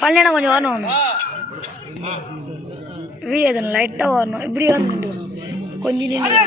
பல்லினா கொஞ்சம் வரணும் வீடியோ எதுவும் லைட்டாக வரணும். இப்படி வந்து கொஞ்சம் நின்று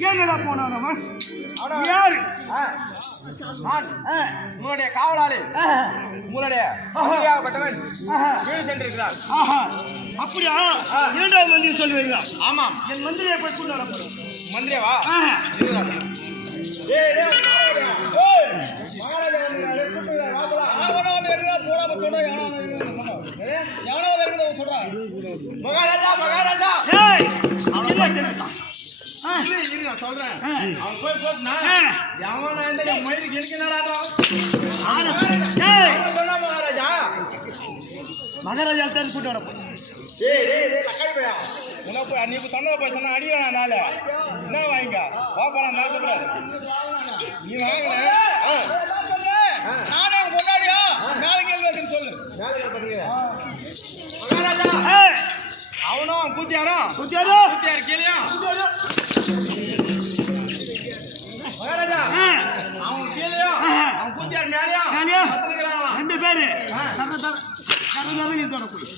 என்னடா போனவன் யாரு? உங்களுடைய காவலாளி. உங்களுடைய பட்டவன் வீடு சென்றிருக்கிறார். ஆஹா. அப்படியா? இரண்டாவது மந்திரி சொல்லுவீங்க ஆமாம். என் மந்திரியை போய் கொண்டு வர போறேன். மந்திரியாவா? மகாராஜா. மகாராஜா. இரு, நான் சொல்றேன். அவன் போய் போட்டுனா. எவனா இந்த என் மயிலுக்கு ஏய், சொன்னா மகாராஜா. மகாராஜா தேடி கூட்டு வர போறேன். ஏய் டேய் டேய் லக்காய் பையா உன போய் நீ சொன்னத போய் சொன்னா அடிக்கணும் நாள. என்ன வாங்கிங்க வா போலாம் நான் சொல்றேன் நீ வாங்கின நானே கொண்டாடியா நாளைக்கு எழுதுன்னு சொல்லு. நாளைக்கு பாத்தீங்க மகாராஜா. ஏய், அவனும் அவன் கூத்தியாரோ? கூட்டியாரு. கூத்தியார் கேளியா மகாராஜா ஆ, அவன் கீழேயோ. அவன் கூத்தியார் மேலேயோ? மேலேயோ? ரெண்டு பேரு. தர, தர, தர, தர, நீ தொட போய்.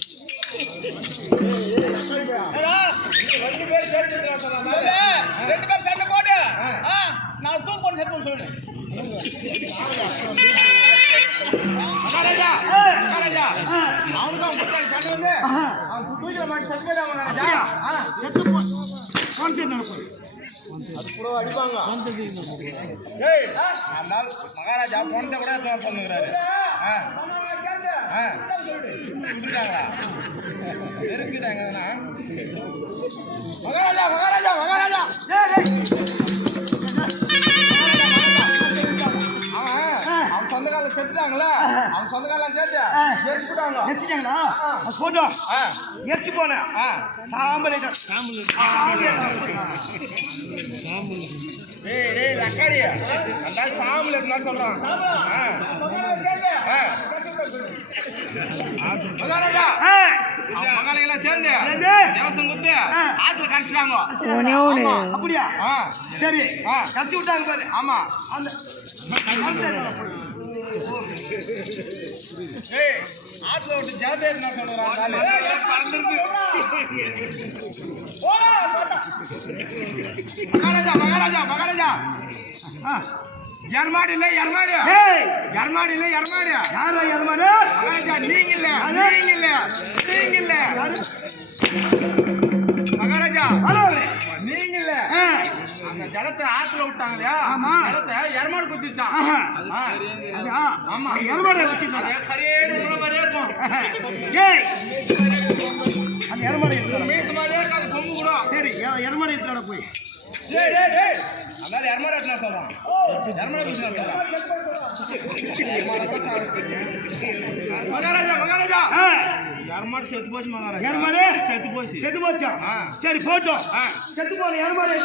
ரெண்டு பேர் சண்டை போட்டு ஆ, நான் தூக்கு போட்டு சொல்லு மகாராஜா ஏய். கூட இருக்குதாங்க மகாராஜா மகாராஜா மகாராஜா செத்துட்டாங்களா அவன் சொந்த காலில் சேர்த்து ஆ. எடுத்துட்டாங்க எரிச்சிட்டாங்களா? போட்டோம். ஆ எரிச்சு போனேன். ஆ. சாம்பல் ஐட்டம். டேய் டேய் லக்காடி அந்த சாமில் இருந்தா சொல்றான். ஏய், சேர்ந்து? தேவசம் கொடுத்து ஆ. ஆத்துல கடிச்சிட்டாங்க அப்படியா? ஆ. சரி. ஆ. கடிச்சு விட்டாங்க பாரு. ஆமா. அந்த ஏய் ஆத்துல விட்டு ஜாதே நான் மகாராஜா மகாராஜா. மகாராஜா எர்மாடு இல்ல? எர்மாடு எர்மாடு இல்ல எர்மாடு யாரோ யாருமாரு? மகாராஜா நீங்க இல்ல. நீங்க இல்ல. நீங்க இல்ல. மகாராஜா ஹலோ. நீங்க இல்ல ஆ. அந்த ஜலத்தை ஆத்துல விட்டாங்க இல்லையா? ஆமா. ஜலத்தை எருமாடு குத்திச்சான். எருமாடை மாதிரியே இருக்கும். ஏய். அந்த எருமாடை கூட சரி எருமாடை எடுத்துடா போய். சரி போட்டோம். செத்து போன எருமாடை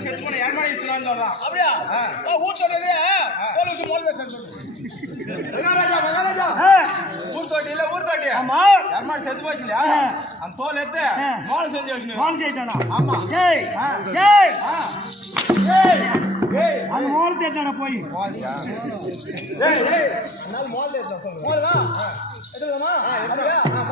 செத்து போன எரமாடு சொல்றான் அப்படியா? ஊர் தொட்டிலே போலீஸ் மோல்வே செஞ்சு மகாராஜா மகாராஜா ஆ, ஊர் தொட்டி இல்ல ஊர் தொட்டி ஆமா எரமாடு செத்து போச்சு இல்லையா ஆ. அந்த தோல் எடுத்து ஆ. மோளை செஞ்சு வச்சுனு மான் செய்தானா ஆமா. ஏய் ஆ. ஏய். ஆ. ஏய். ஏய். அந்த மோளத்தை எடுத்துடா போய்? போச்சியா டேய் டேய் மோல்வா? எடுக்கலாமா அப்படியா நான்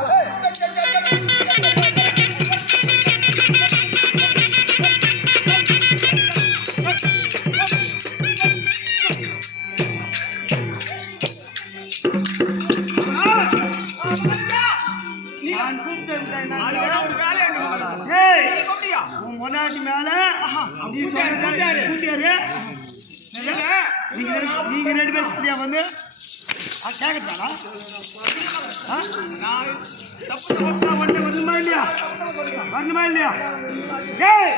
நீங்க ரெண்டு- பேரும் வந்து வந்து வரணுமா இல்லையா வரணுமா இல்லையா? ஏய்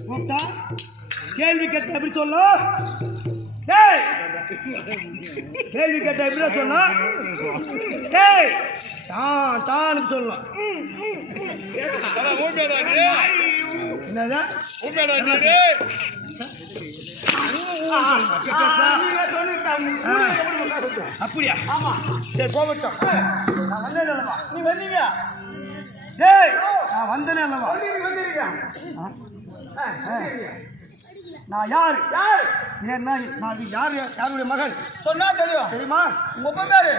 கூப்பிட்டா கேள்வி கேட்ட எப்படி சொல்லும் கேள்வி கேட்ட எப்படி சொல்லும் டேய்! தான் தான் சொல்லலாம் என்னது? ஆ. அப்படியா? ஆமா சரி போகட்டும். நான் வந்தேன் அல்லவா நீ வந்தீங்க டேய்! நான் வந்தேனே அல்லவா? ஆ? ஆ. நான் யார்? யார்? ஏன்னா நான் யார்? யாருடைய மகன் சொன்னா தெரியும். தெரியுமா? உங்க பேரு.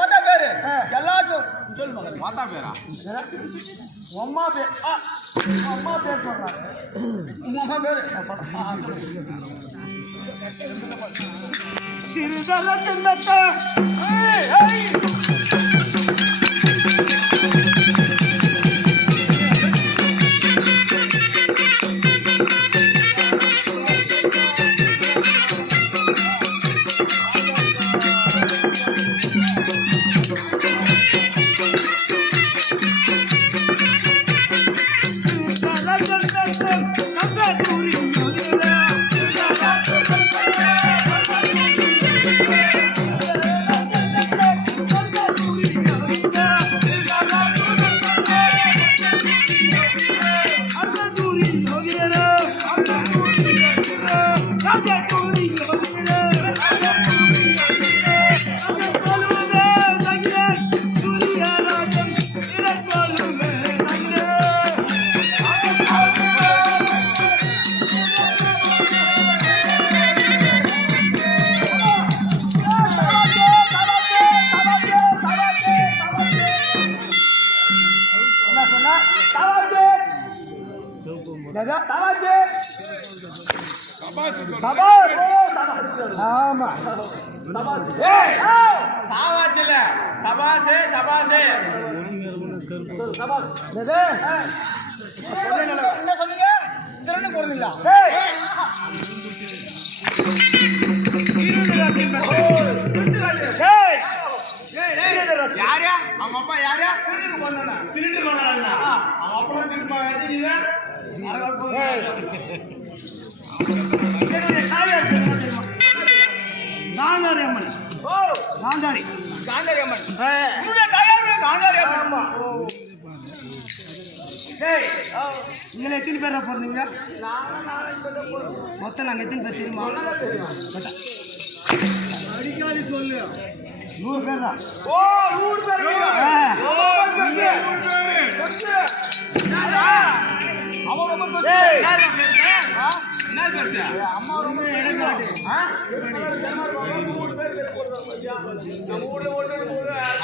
ஓட்ட பேரு. எல்லாச்சும் சொல்லு மகன். மாத்தா பேரா? உன் அம்மா பேர் அம்மா பேர் சொல்றாங்க. உங்க அம்மா பேரு? சிறுதல சின்னத்த. ஆமா. ஏய்! சாவாச்சில சபாசே சபாசே? என்ன சொன்னீங்க திறன்னு. ஏய். யாரா அவங்க அப்பா யாரா சிலிண்டர் பண்ணாங்க அவங்க அப்பா திரும்ப காந்தாரி அம்மன் ஓ காந்தாரி காந்தாரி அம்மன் ஏய். உங்களுடைய தாயார் பேரு காந்தாரி அம்மன் ஏய், நீங்க எத்தனை பேரா பிறந்தீங்க மொத்தம் நாங்க எத்தனை பேர் தெரியுமா மொத்தம். அடிக்காது சொல்லு நூறு பேர் தான் ஓ நூறு பேர் அவன் ரொம்ப? அம்மா ரொம்ப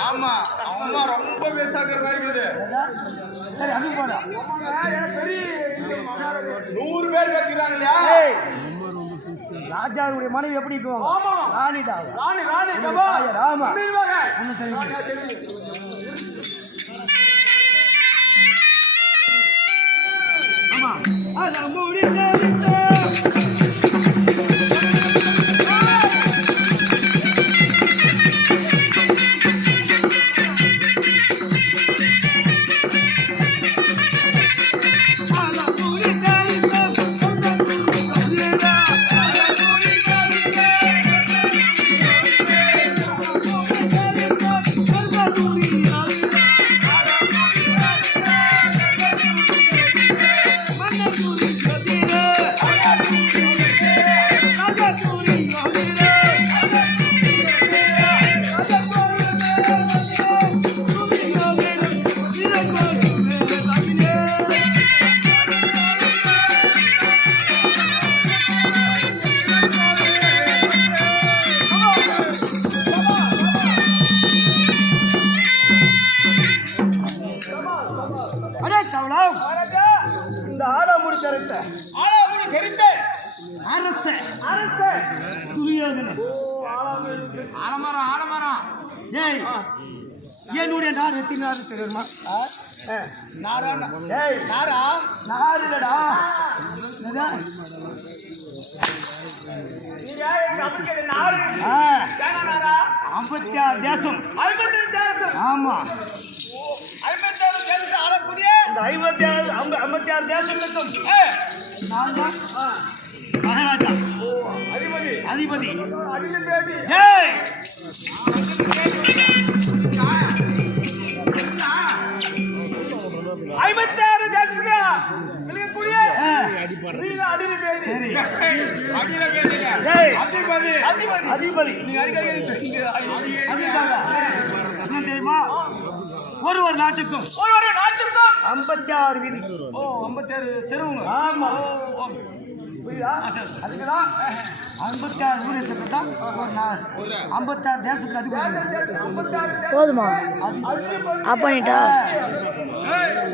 ஆமா அம்மா ரொம்ப பெருசாக்குற மாதிரி இருக்குது சரி அது போடா நூறு பேர் ஏய் ராஜாவுடைய மனைவி எப்படி. ராணிடா ராணி ராணி. உண்மையிலுமாக. உன்னை தெரியும் al amor துரியோதனன். ஆலமரம் ஆலமரம். ஏய் என்னுடைய நார் எத்தி நார் தெரியுமா? நாரா ஏய் நாரா நார். இல்லடா என்னடா? நீங்க எங்க அமெரிக்கா நாரு ஆ, தேனா நாரா ஐம்பத்தி ஆறு தேசம். தேசம் ஆமா. ஐம்பத்தி ஆறு தேசத்தை ஆளக்கூடிய இந்த ஐம்பத்தி ஆறு ஐம்ப- ஐம்பத்தி ஆறு தேசங்களுக்கும் ஏய், நான் தான் மகாராஜா அதிபதி. அதிபதி. அதிபதி. தேதி சரி. அடியில ஏய். அதிபதி அதிபதி அதிபதி நீங்க அடிக்கடி அதுக்காக என்ன தெரியுமா? ஒரு ஒரு நாட்டுக்கும். ஒரு ஒரு நாட்டிற்கும் ஐம்பத்தி ஆறு விதி. ஓ ஐம்பத்தாறு தெருவுங்க. ஆமா. புரியுதா? அதுக்குதான். ஐம்பத்தி ஆறு ஊர் இருக்கிறதா ஐம்பத்தி ஆறு தேசத்துக்கு அதிபதி போதுமா? ஆஃப் பண்ணிட்டா?